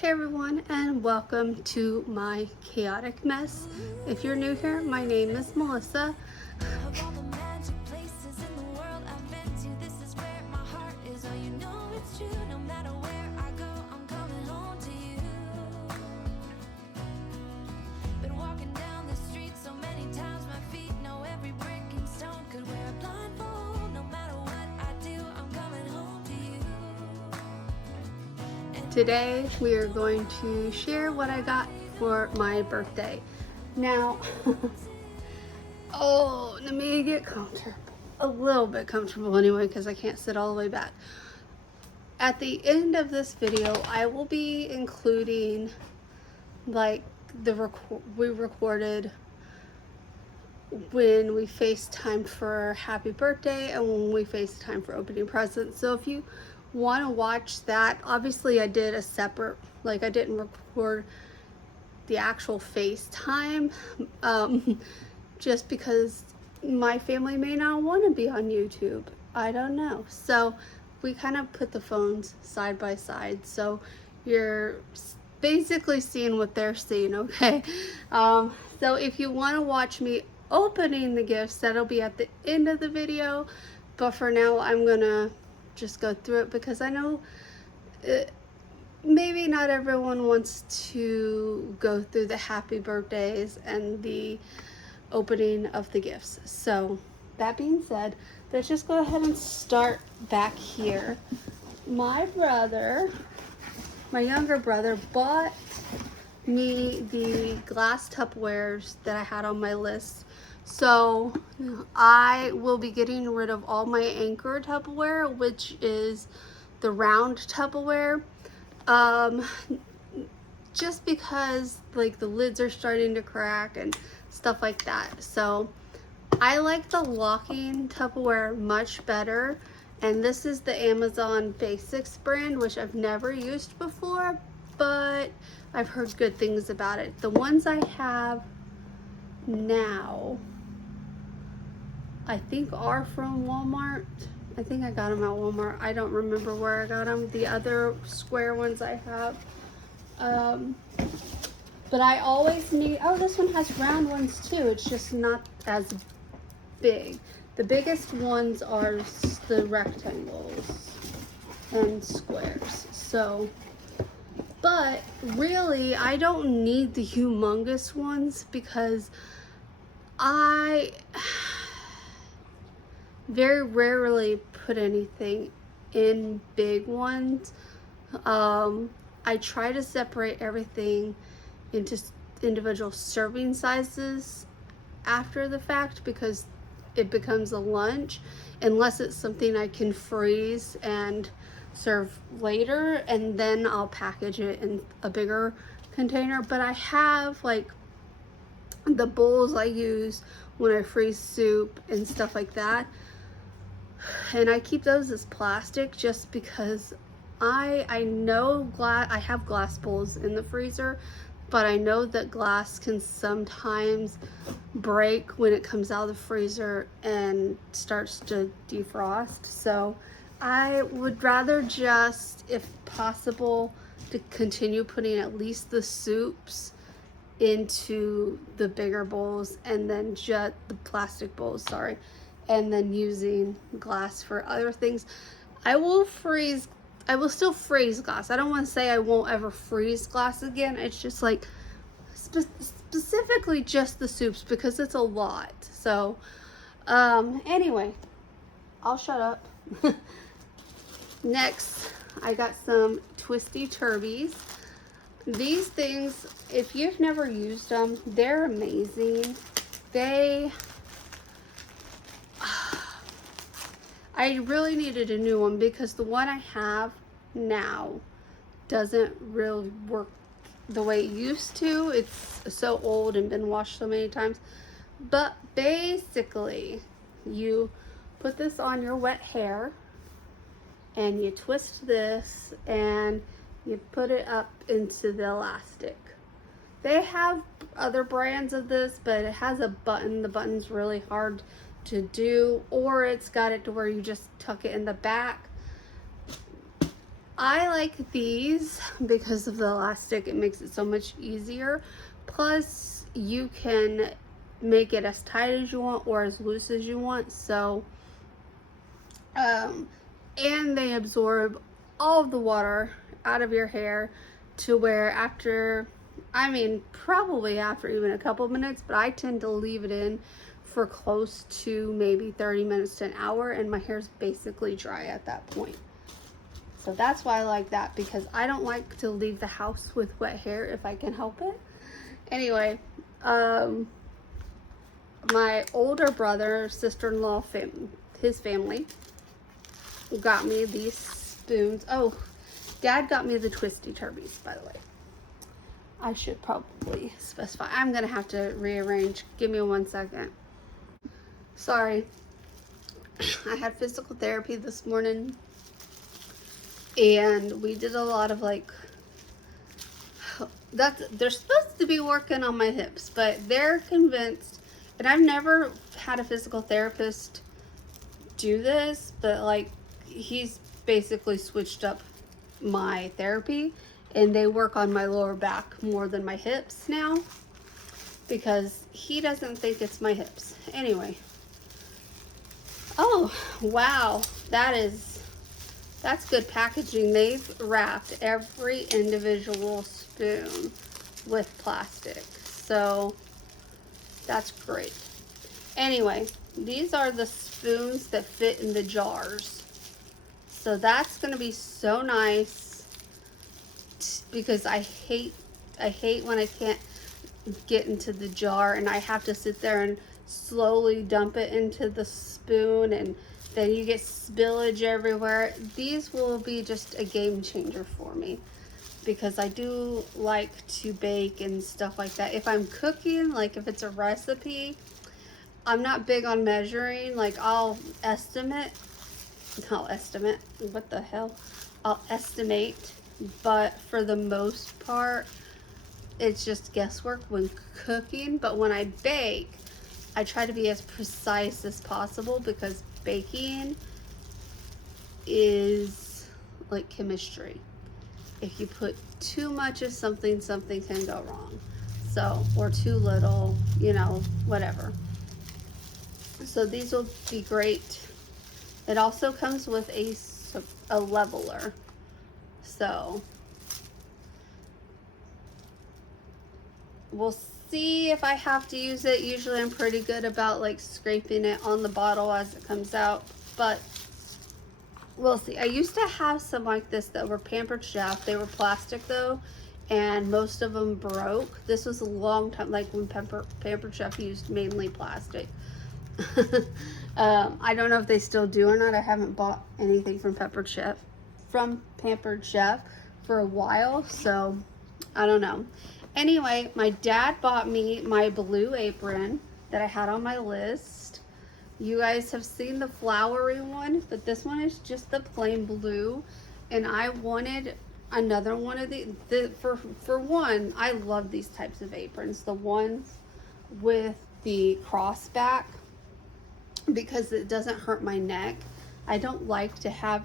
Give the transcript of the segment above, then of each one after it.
Hey everyone, and welcome to my chaotic mess. If you're new here, my name is Melissa. Of all the magic places in the world I've been to, this is where my heart is. Oh, you know it's true. No matter where I go, I'm coming home to you. Been walking down the street so many times, my feet know every brick and stone. Could wear a blindfold. No matter what I do, I'm coming home to you. Today we are going to share what I got for my birthday. Now, let me get comfortable. A little bit comfortable anyway, because I can't sit all the way back. At the end of this video, I will be including like we recorded when we FaceTime for happy birthday and when we FaceTime for opening presents. So if you want to watch that, obviously I did a separate, like I didn't record the actual FaceTime just because my family may not want to be on YouTube. I don't know. So we kind of put the phones side by side. So you're basically seeing what they're seeing, okay? So if you want to watch me opening the gifts, that'll be at the end of the video. But for now, I'm gonna just go through it because I know maybe not everyone wants to go through the happy birthdays and the opening of the gifts. So that being said, let's just go ahead and start back here. My younger brother bought me the glass Tupperwares that I had on my list. So I will be getting rid of all my Anchor Tupperware, which is the round Tupperware. Just because like the lids are starting to crack and stuff like that. So I like the locking Tupperware much better. And this is the Amazon Basics brand, which I've never used before, but I've heard good things about it. The ones I have now, I think are from Walmart. I think I got them at Walmart. I don't remember where I got them. The other square ones I have. But I always need, this one has round ones too. It's just not as big. The biggest ones are the rectangles and squares. So, but really I don't need the humongous ones because I very rarely put anything in big ones. I try to separate everything into individual serving sizes after the fact because it becomes a lunch, unless it's something I can freeze and serve later, and then I'll package it in a bigger container. But I have like the bowls I use when I freeze soup and stuff like that, and I keep those as plastic just because I know I have glass bowls in the freezer, but I know that glass can sometimes break when it comes out of the freezer and starts to defrost. So I would rather just, if possible, to continue putting at least the soups into the bigger bowls and then just the plastic bowls, and then using glass for other things. I will still freeze glass. I don't want to say I won't ever freeze glass again. It's just like specifically just the soups because it's a lot. So anyway, I'll shut up. Next, I got some Twisty Turbies. These things, if you've never used them, they're amazing. I really needed a new one because the one I have now doesn't really work the way it used to. It's so old and been washed so many times. But basically, you put this on your wet hair and you twist this and you put it up into the elastic. They have other brands of this, but it has a button. The button's really hard to do, or it's got it to where you just tuck it in the back. I like these because of the elastic. It makes it so much easier. Plus, you can make it as tight as you want or as loose as you want. So, and they absorb all of the water out of your hair to where after, I mean, probably after even a couple minutes, but I tend to leave it in for close to maybe 30 minutes to an hour, and my hair's basically dry at that point. So that's why I like that, because I don't like to leave the house with wet hair if I can help it. Anyway, my older brother, sister-in-law, his family got me these spoons. Oh, Dad got me the Twisty Turbies, by the way. I should probably specify. I'm gonna have to rearrange. Give me 1 second. Sorry. I had physical therapy this morning, and we did a lot of like, they're supposed to be working on my hips, but they're convinced, and I've never had a physical therapist do this, but like, he's basically switched up my therapy, and they work on my lower back more than my hips now, because he doesn't think it's my hips. Anyway. Oh, wow. That's good packaging. They've wrapped every individual spoon with plastic. So that's great. Anyway, these are the spoons that fit in the jars. So that's going to be so nice, because I hate when I can't get into the jar and I have to sit there and slowly dump it into the spoon, and then you get spillage everywhere. These will be just a game changer for me, because I do like to bake and stuff like that. If I'm cooking, like if it's a recipe, I'm not big on measuring. Like I'll estimate, what the hell? I'll estimate, but for the most part, it's just guesswork when cooking. But when I bake, I try to be as precise as possible, because baking is like chemistry. If you put too much of something, something can go wrong. So, or too little, you know, whatever. So these will be great. It also comes with a leveler. So we'll see if I have to use it. Usually I'm pretty good about like scraping it on the bottle as it comes out, but we'll see. I used to have some like this that were Pampered Chef. They were plastic though, and most of them broke. This was a long time, like when Pampered Chef used mainly plastic. I don't know if they still do or not. I haven't bought anything from Pampered Chef for a while, so I don't know. Anyway, my dad bought me my blue apron that I had on my list. You guys have seen the flowery one, but this one is just the plain blue, and I wanted another one of these. For one, I love these types of aprons, the ones with the cross back, because it doesn't hurt my neck. I don't like to have,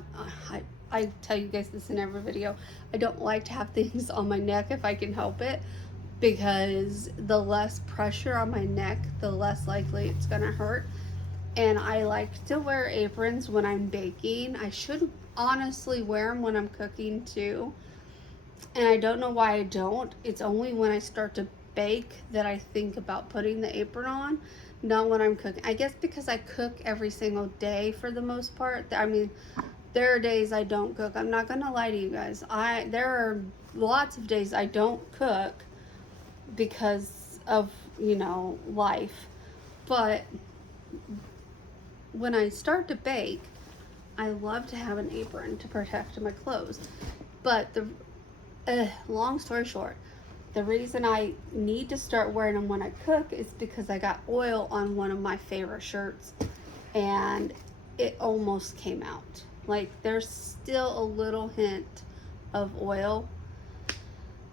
I tell you guys this in every video, I don't like to have things on my neck if I can help it, because the less pressure on my neck, the less likely it's gonna hurt. And I like to wear aprons when I'm baking. I should honestly wear them when I'm cooking too. And I don't know why I don't. It's only when I start to bake that I think about putting the apron on, not when I'm cooking. I guess because I cook every single day for the most part. I mean, there are days I don't cook. I'm not gonna lie to you guys. There are lots of days I don't cook because of, you know, life. But when I start to bake, I love to have an apron to protect my clothes. But long story short, the reason I need to start wearing them when I cook is because I got oil on one of my favorite shirts, and it almost came out. Like, there's still a little hint of oil.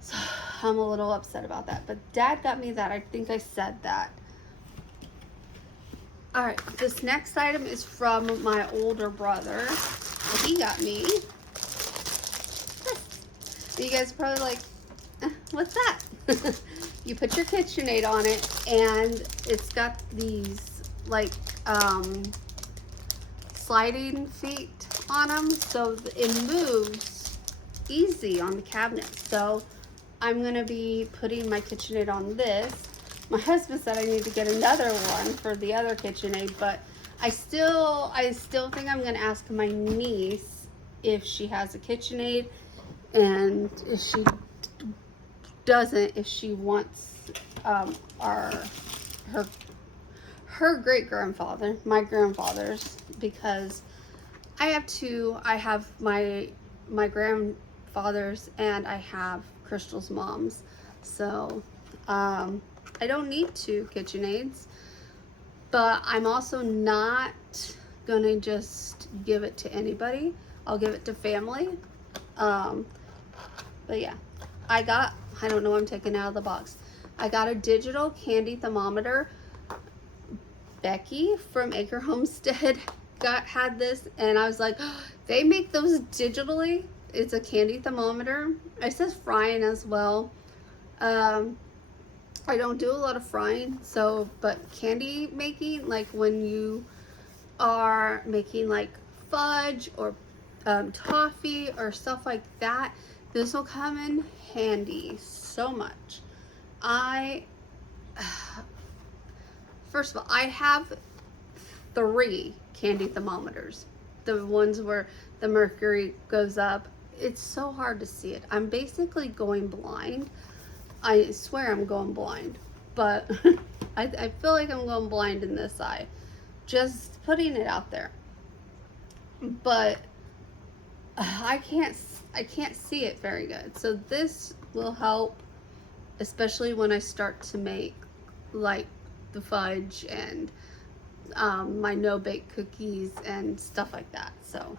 So I'm a little upset about that. But Dad got me that. I think I said that. Alright, this next item is from my older brother. He got me So you guys are probably like, what's that? You put your KitchenAid on it, and it's got these like sliding feet on them, so it moves easy on the cabinet. So I'm gonna be putting my KitchenAid on this. My husband said I need to get another one for the other KitchenAid, but I still think I'm gonna ask my niece if she has a KitchenAid, and if she doesn't, if she wants her great grandfather, my grandfather's, because I have two. I have my grandfather's, and I have Crystal's mom's. So I don't need two KitchenAids, but I'm also not gonna just give it to anybody. I'll give it to family. But yeah, I don't know, I'm taking it out of the box. I got a digital candy thermometer. Becky from Acre Homestead had this, and I was like, oh, they make those digitally. It's a candy thermometer. It says frying as well. I don't do a lot of frying, but candy making, like when you are making like fudge or toffee or stuff like that, this will come in handy so much. First of all, I have 3 candy thermometers. The ones where the mercury goes up. It's so hard to see it. I'm basically going blind. I swear I'm going blind, but I feel like I'm going blind in this eye. Just putting it out there. But I can't see it very good. So this will help, especially when I start to make like the fudge and my no-bake cookies and stuff like that. So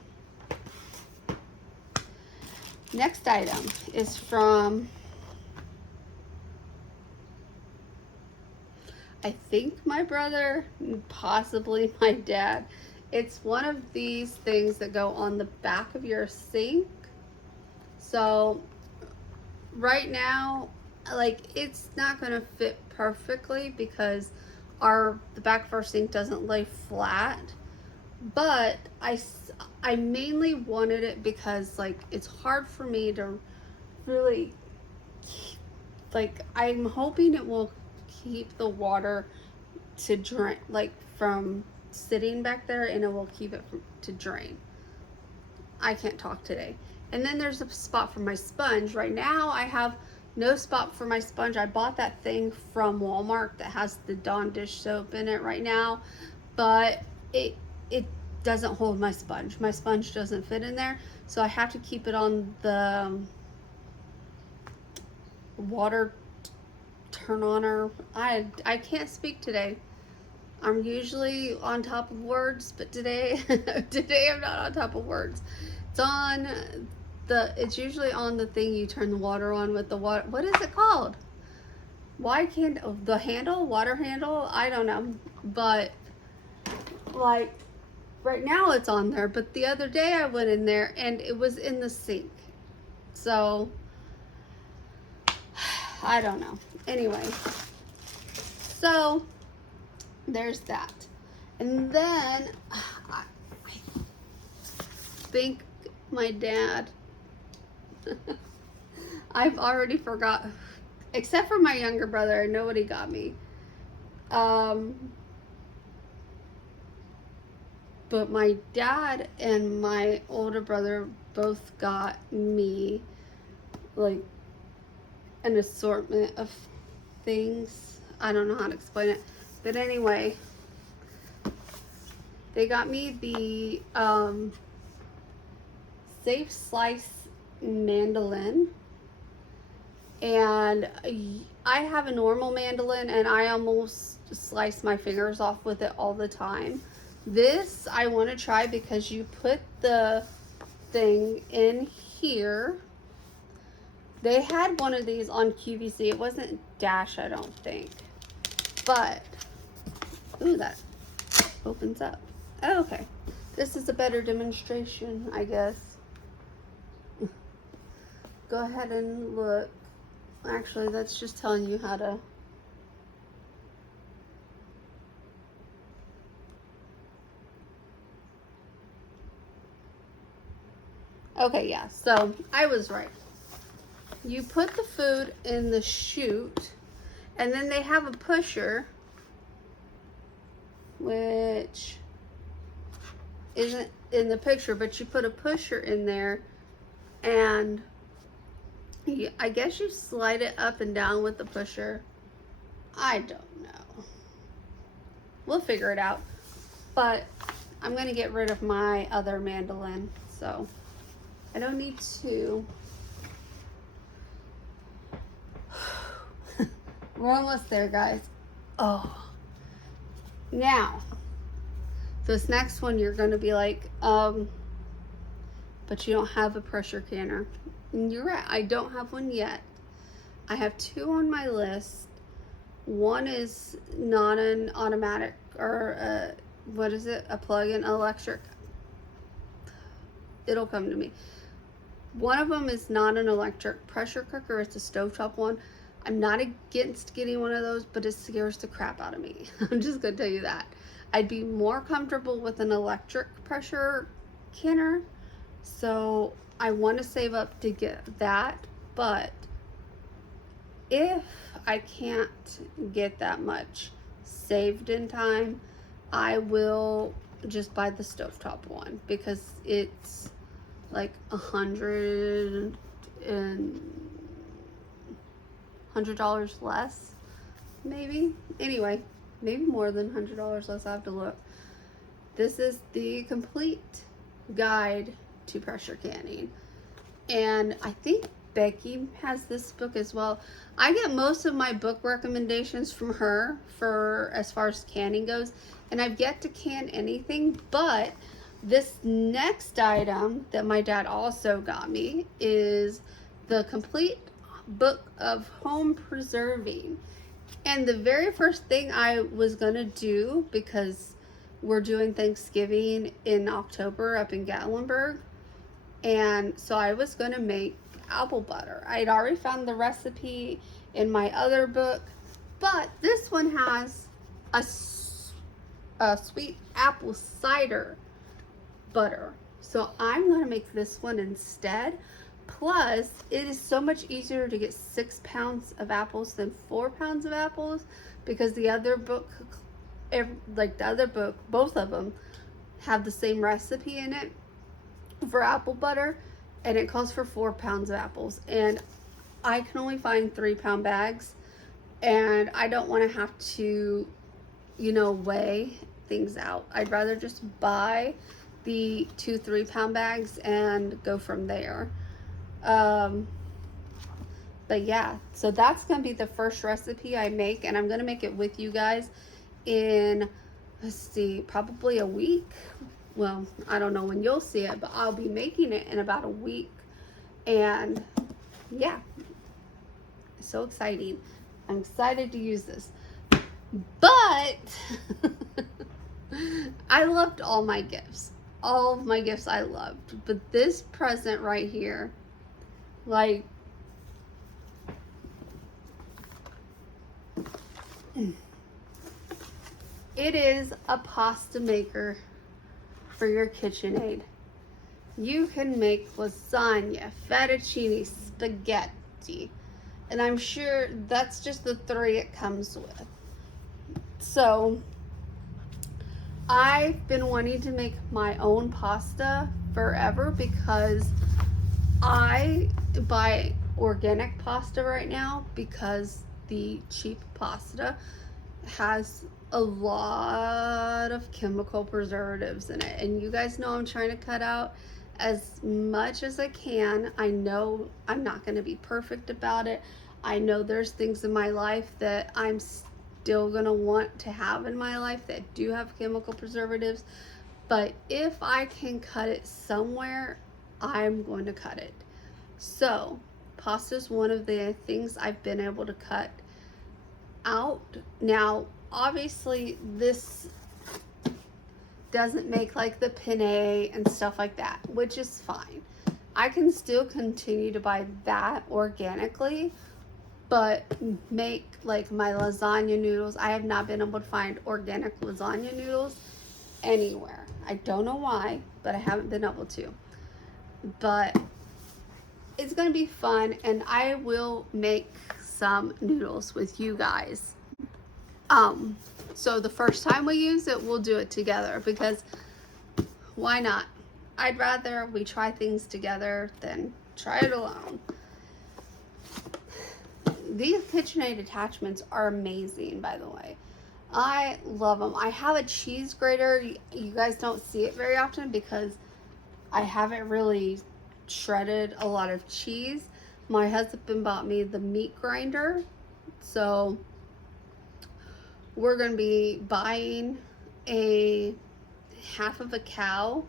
next item is from, I think, my brother, possibly my dad. It's one of these things that go on the back of your sink. So right now, like, it's not gonna fit perfectly because the back of our sink doesn't lay flat, but I mainly wanted it because, like, it's hard for me to really, like, I'm hoping it will keep the water to drain, like, from sitting back there, and it will keep it to drain. I can't talk today. And then there's a spot for my sponge. Right now I have no spot for my sponge. I bought that thing from Walmart that has the Dawn dish soap in it right now, but it doesn't hold my sponge. My sponge doesn't fit in there, so I have to keep it on the water turn on. I can't speak today. I'm usually on top of words, but today I'm not on top of words. It's usually on the thing you turn the water on with the water. What is it called? Why can't the handle? Water handle? I don't know. But like right now it's on there, but the other day I went in there and it was in the sink. So I don't know. Anyway, so there's that. And then I think my dad, I've already forgot, except for my younger brother. I know what he got me. But my dad and my older brother both got me like an assortment of things. I don't know how to explain it, but anyway, they got me the Safe Slice mandolin, and I have a normal mandolin and I almost slice my fingers off with it all the time. This I want to try because you put the thing in here. They had one of these on QVC. It wasn't Dash, I don't think, but ooh, that opens up. Oh, okay, this is a better demonstration, I guess. go ahead and look. Actually, that's just telling you how to. Okay, yeah, so I was right. You put the food in the chute, and then they have a pusher, which isn't in the picture, but you put a pusher in there, and I guess you slide it up and down with the pusher. I don't know. We'll figure it out. But I'm going to get rid of my other mandolin, so I don't need to. We're almost there, guys. Oh. Now, this next one you're going to be like, but you don't have a pressure canner. And you're right, I don't have one yet. I have 2 on my list. One is not an automatic or what is it? A plug-in electric. It'll come to me. One of them is not an electric pressure cooker. It's a stovetop one. I'm not against getting one of those, but it scares the crap out of me. I'm just going to tell you that. I'd be more comfortable with an electric pressure canner. So I want to save up to get that. But if I can't get that much saved in time, I will just buy the stovetop one because it's like $100 less, maybe. Anyway, maybe more than $100 less. I have to look. This is the complete guide to pressure canning, and I think Becky has this book as well. I get most of my book recommendations from her for as far as canning goes, and I've yet to can anything, but this next item that my dad also got me is the complete book of home preserving. And the very first thing I was gonna do, because we're doing Thanksgiving in October up in Gatlinburg, and so I was gonna make apple butter. I'd already found the recipe in my other book, but this one has a sweet apple cider butter. So I'm gonna make this one instead. Plus, it is so much easier to get 6 pounds of apples than 4 pounds of apples, because the other book, both of them have the same recipe in it for apple butter, and it calls for 4 pounds of apples, and I can only find 3-pound bags, and I don't want to have to, weigh things out. I'd rather just buy the 2 3-pound bags and go from there. But yeah, so that's gonna be the first recipe I make, and I'm gonna make it with you guys in, let's see, probably a week. Well, I don't know when you'll see it, but I'll be making it in about a week. And yeah, so exciting. I'm excited to use this. But I loved all my gifts. All of my gifts I loved. But this present right here, like, it is a pasta maker for your KitchenAid. You can make lasagna, fettuccine, spaghetti, and I'm sure that's just the 3 it comes with. So I've been wanting to make my own pasta forever, because I buy organic pasta right now, because the cheap pasta has a lot of chemical preservatives in it, and you guys know I'm trying to cut out as much as I can. I know I'm not going to be perfect about it. I know there's things in my life that I'm still going to want to have in my life that do have chemical preservatives, but if I can cut it somewhere, I'm going to cut it. So pasta is one of the things I've been able to cut out. Now obviously this doesn't make like the penne and stuff like that, which is fine. I can still continue to buy that organically, but make like my lasagna noodles. I have not been able to find organic lasagna noodles anywhere. I don't know why, but I haven't been able to. But it's gonna be fun, and I will make some noodles with you guys. So the first time we use it, we'll do it together, because why not? I'd rather we try things together than try it alone. These KitchenAid attachments are amazing, by the way. I love them. I have a cheese grater. You guys don't see it very often because I haven't really shredded a lot of cheese. My husband bought me the meat grinder, so we're going to be buying a half of a cow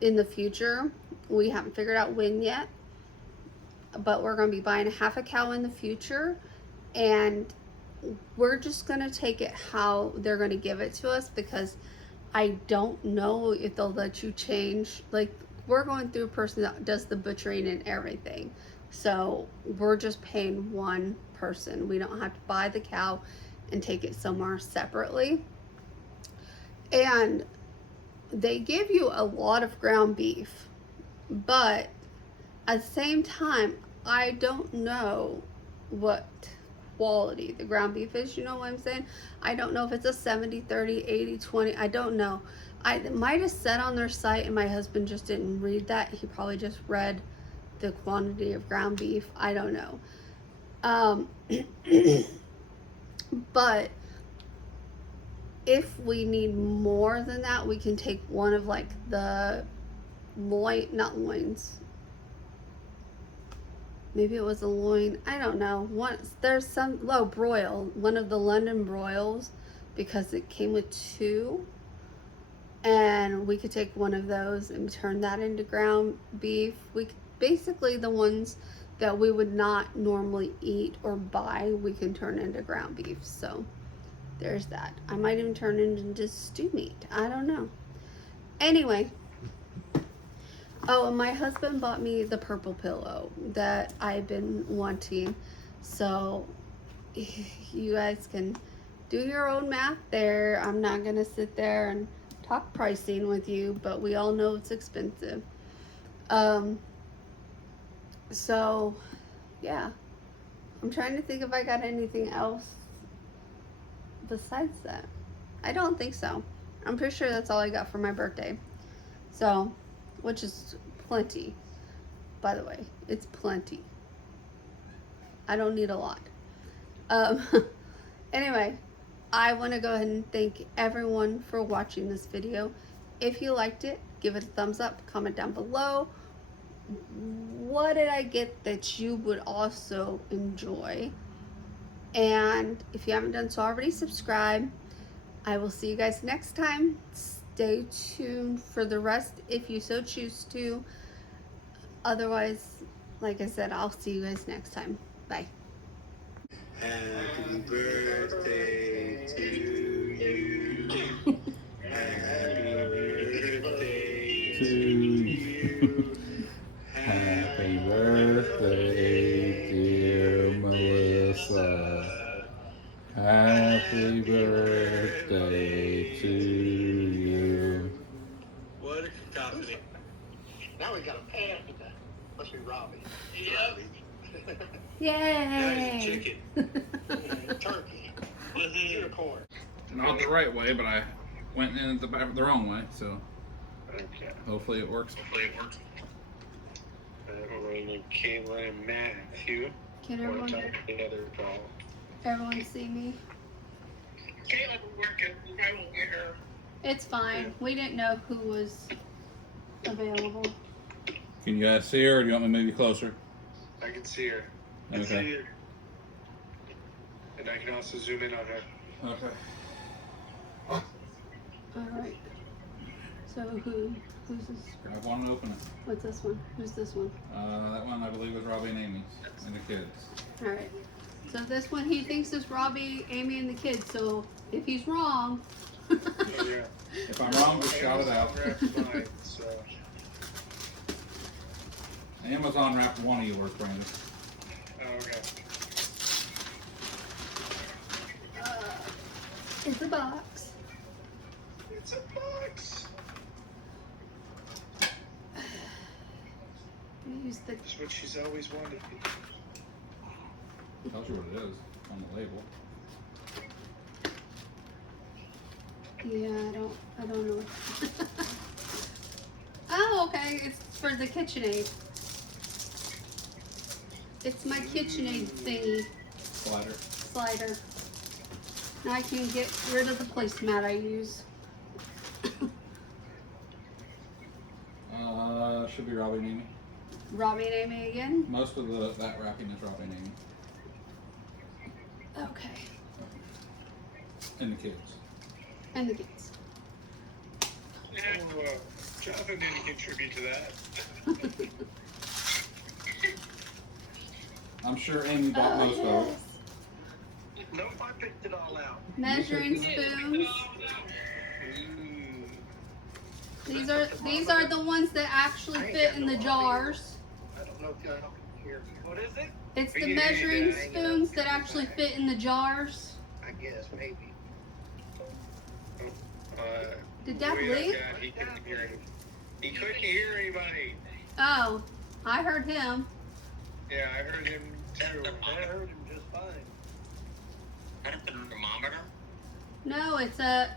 in the future. We haven't figured out when yet, but we're going to be buying a half a cow in the future, and we're just going to take it how they're going to give it to us, because I don't know if they'll let you change. Like, we're going through a person that does the butchering and everything, so we're just paying one person. We don't have to buy the cow and take it somewhere separately. And they give you a lot of ground beef, but at the same time, I don't know what quality the ground beef is. You know what I'm saying? I don't know if it's a 70-30, 80-20. I don't know. It might have said on their site, and my husband just didn't read that. He probably just read the quantity of ground beef. I don't know. But if we need more than that, we can take one of like the not loins. Maybe it was a loin. I don't know. There's some broil. One of the London broils, because it came with two. And we could take one of those and turn that into ground beef. Basically the ones that we would not normally eat or buy, we can turn into ground beef. So there's that. I might even turn it into stew meat. I don't know. Anyway. Oh, and my husband bought me the purple pillow that I've been wanting. So you guys can do your own math there. I'm not going to sit there and talk pricing with you, but we all know it's expensive. So yeah, I'm trying to think if I got anything else besides that. I don't think so. I'm pretty sure that's all I got for my birthday. So, which is plenty, by the way. It's plenty. I don't need a lot. Anyway, I want to go ahead and thank everyone for watching this video. If you liked it, give it a thumbs up, comment down below. What did I get that you would also enjoy? And if you haven't done so already, subscribe. I will see you guys next time. Stay tuned for the rest if you so choose to. Otherwise, like I said, I'll see you guys next time. Bye. Happy birthday to you. Happy birthday to you. Happy birthday, dear Melissa. Happy birthday to you. What a cacophony. Now we got a pan for that. Must be Robbie. Yep. Yay! Chicken. Turkey. Unicorn. Not the right way, but I went in the wrong way, so Okay. hopefully it works. Everyone, Caitlin and Matthew. Can everyone, Together, Paul. everyone see me? Caitlin will work it. I won't get her. It's fine. We didn't know who was available. Can you guys see her, or do you want me to move you closer? I can see her. Okay. And I can also zoom in on her. Okay. All right. So who's this? Grab one and open it. What's this one? Who's this one? That one I believe is Robbie and Amy's and the kids. All right. So this one he thinks is Robbie, Amy, and the kids. So if he's wrong, Yeah. If I'm wrong, just shout it out. That's mine, so. Amazon wrapped one of yours, Brandon. Oh, okay. It's a box. It's a box. Use the That's what she's always wanted. Tells you what it is on the label. yeah. I don't know. Oh, okay. It's for the KitchenAid. It's my KitchenAid thingy Slider. slider. Now I can get rid of the placemat I use. Should be Robbie and Amy. Robbie and Amy again. Most of that wrapping is Robbie and Amy. Okay. And the kids. And the kids. Oh, Jonathan didn't contribute to that. I'm sure Amy bought most of it. Nope, I picked it all out. Measuring spoons. These are the ones that actually fit in the jars. I don't know if y'all can hear me. What is it? It's the measuring spoons that actually fit in the jars. I guess, maybe. Did Dad leave? He couldn't hear anything. He couldn't hear anybody. Oh, I heard him. Yeah, I heard him too. I heard him just fine. A thermometer? No, it's a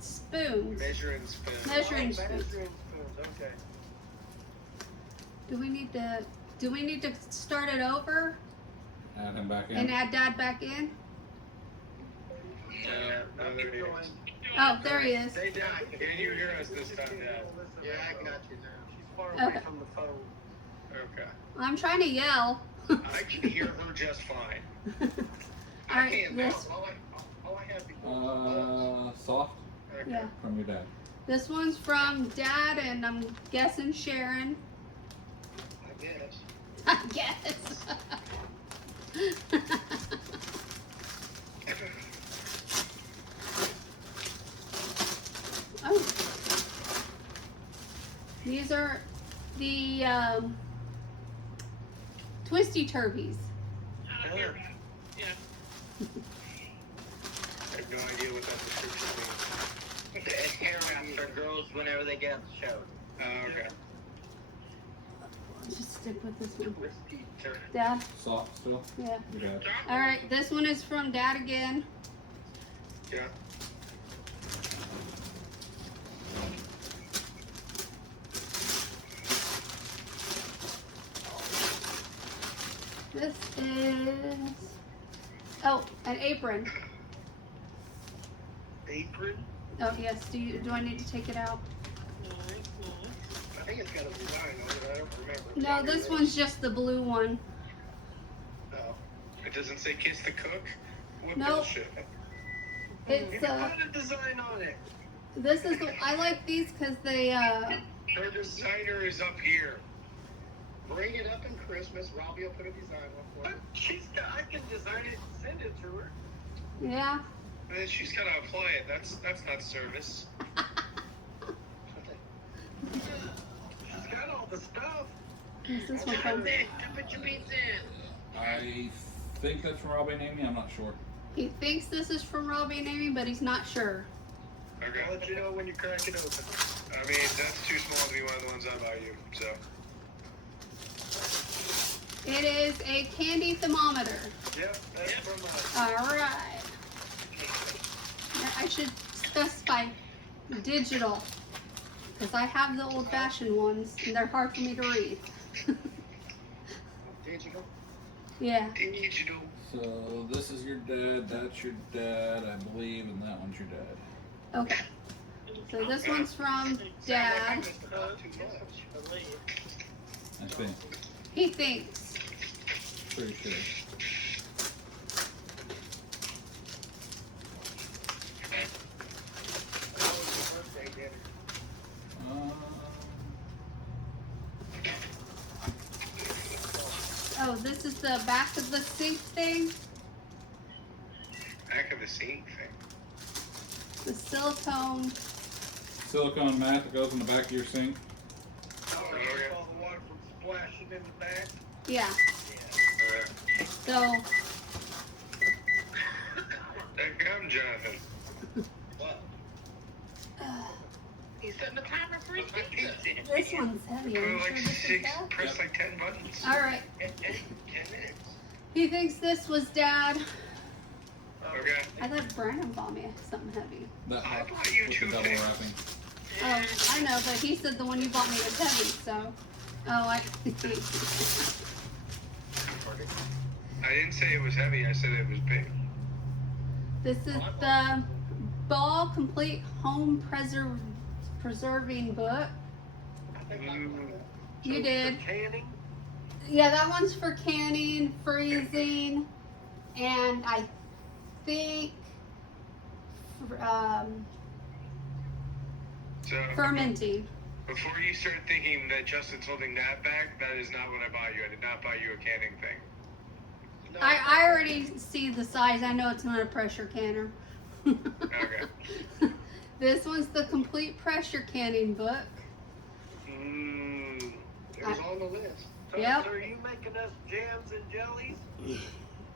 spoons. Measuring spoons. Measuring spoons. Measuring spoons, okay. Do we need to start it over Add him back in. and add Dad back in? Yeah, no, there he is. Oh, there he is. Hey, Dad, can you hear us this time, Dad? Yeah, I got you now. She's far away Okay. from the phone. Okay. I'm trying to yell. I can hear her just fine. All right, this All I have before Soft okay. yeah. from your dad. This one's from Dad and I'm guessing Sharon. I guess. I guess. Oh. These are the Twisty Turbies. I have no idea what that description means. It's hair wraps for girls whenever they get up the show. Oh, okay. Just stick with this one. Sure. Dad? Soft still? Yeah. Your dad. Alright, this one is from Dad again. Yeah. This is oh, an apron. Apron? Oh yes, do I need to take it out? I think it's got a design on it. I don't remember. No, this one's just the blue one. Oh. It doesn't say kiss the cook? What Nope. bullshit? It's You put a design on it. this is the I like these because they Her designer is up here. Bring it up in Christmas. Robbie will put a design on for But you. I can design it and send it to her. yeah. And then she's gotta apply it. That's not service. She's got all the stuff. Where's this one from? Put your beats in. I think that's from Robbie and Amy. I'm not sure. He thinks this is from Robbie and Amy, but he's not sure. Okay. I'll let you know when you crack it open. I mean, that's too small to be one of the ones I buy you, so. It is a candy thermometer. Yep, that's from us. Alright. I should specify digital. Because I have the old fashioned ones and they're hard for me to read. Digital. Yeah. Digital. So this is your dad, that's your dad, I believe, and that one's your dad. Okay. So this one's from Dad. I think. He thinks. Pretty sure. Oh, this is the back of the sink thing. Back of the sink thing. The silicone. Silicone mat that goes in the back of your sink. Oh, okay. All the water from flashing in the back. Yeah. Okay. So Hey, come, Jonathan. What? He's setting the timer for his pizza. this one's heavy. Put Are you like sure this is six, bad? press like 10 buttons. All right. 10 minutes. He thinks this was Dad. Okay. I thought Brandon bought me something heavy. That I helps bought you with the two double things. wrapping. Oh, I know, but he said the one you bought me was heavy, so. Oh, I. I didn't say it was heavy. I said it was big. This is the Ball Complete Home Preserving book. I think I Mm. bought that. You did. Canning? Yeah, that one's for canning, freezing, and I think So fermenting. before you start thinking that Justin's holding that back, that is not what I bought you. I did not buy you a canning thing. No, I already see the size. I know it's not a pressure canner. Okay. This one's the Complete Pressure Canning book. Mm. It was on the list. Yep. So are you making us jams and jellies?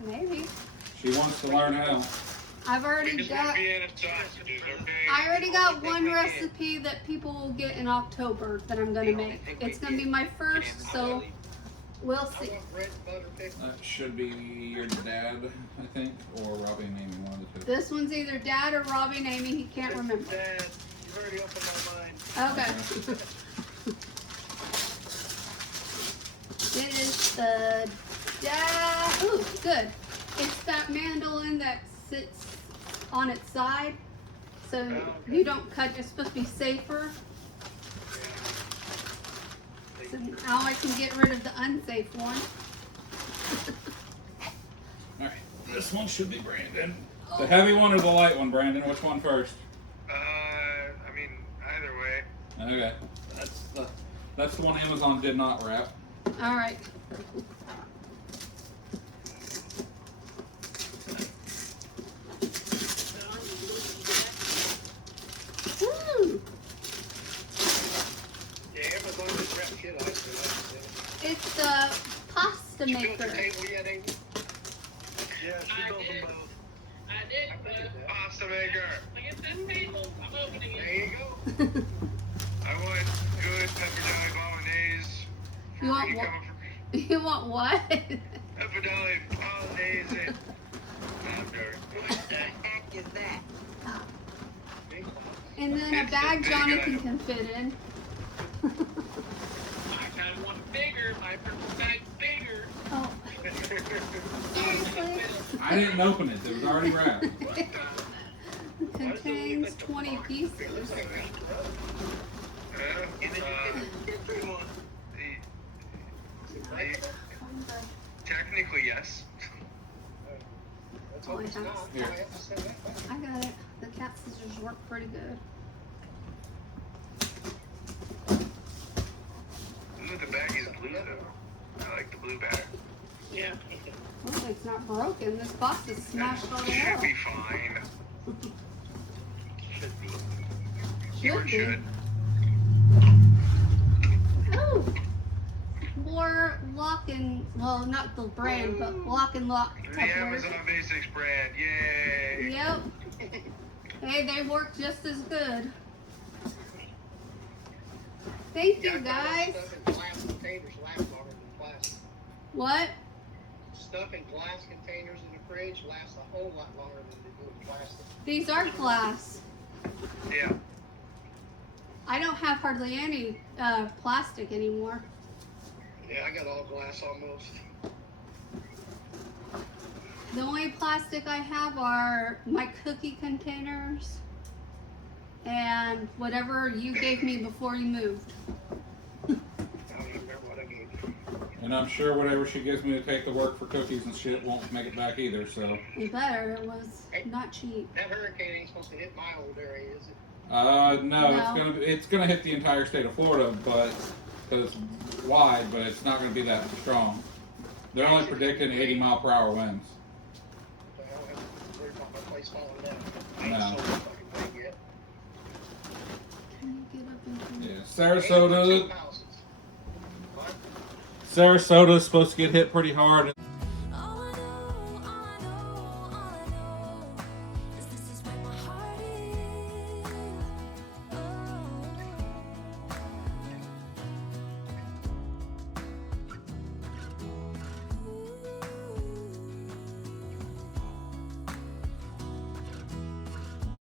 Maybe. She wants to learn how. I've already Just got. Vienna sausages, okay? I already got one recipe that people will get in October that I'm gonna make. It's gonna be my first, so we'll I see. want bread, butter, pickles. That should be your dad, I think, or Robbie and Amy, one of the two. This one's either Dad or Robbie and Amy. He can't remember. Dad, you've already opened my mind. Okay. It is the Dad. Ooh, good. It's that mandolin that sits on its side, so okay. you don't cut. It's supposed to be safer. So now I can get rid of the unsafe one. Alright, this one should be Brandon. The heavy one or the light one, Brandon? Which one first? I mean, either way. Okay. That's the one Amazon did not wrap. All right. Woo! Yeah, Amazon just wrapped shit out of it. It's the pasta You built the maker. table yet, Amy? Yeah, she built them both. I did, I but figured that. Pasta maker. look at this table. I'm opening There it. you go. I want good pepper bolognese. You want You what? coming for me? You want what? Pepper bolognese. I'm joking. What the heck is that? Big one. And then a It's bag a big Jonathan item. can fit in. I kind of want it bigger. My purple bag's bigger. Oh, seriously? I didn't open it. It was already wrapped. Contains 20 pieces. Technically, yes. Let's hope it's not. Here. I have to send that back. I got it. The cat scissors work pretty good. Ooh, the bag is blue though. I like the blue bag. Yeah. Well, it's not broken. This box is smashed all the way Should up. be fine. Should be. Or Should be. should. Oh! More lock and, well, not the brand, but lock and lock The Tupperware. Amazon Basics brand. Yay! Yep. Hey, they work just as good. Thank Yeah, you, I found guys. Stuff in glass containers last longer than plastic. What? Stuff in glass containers in the fridge lasts a whole lot longer than they do in plastic. These are glass. Yeah. I don't have hardly any plastic anymore. Yeah, I got all glass almost. The only plastic I have are my cookie containers and whatever you gave me before you moved. I don't even remember what I gave you. And I'm sure whatever she gives me to take to work for cookies and shit won't make it back either, so. It better. It was not cheap. That hurricane ain't supposed to hit my old area, is it? No, it's gonna hit the entire state of Florida, but because it's wide, but it's not gonna be that strong. They're only predicting 80-mile-per-hour winds. So I don't have to worry about my place falling down. I ain't No. sold the fucking thing yet. Can you get up into Yeah, And Sarasota. some houses. What? Sarasota is supposed to get hit pretty hard.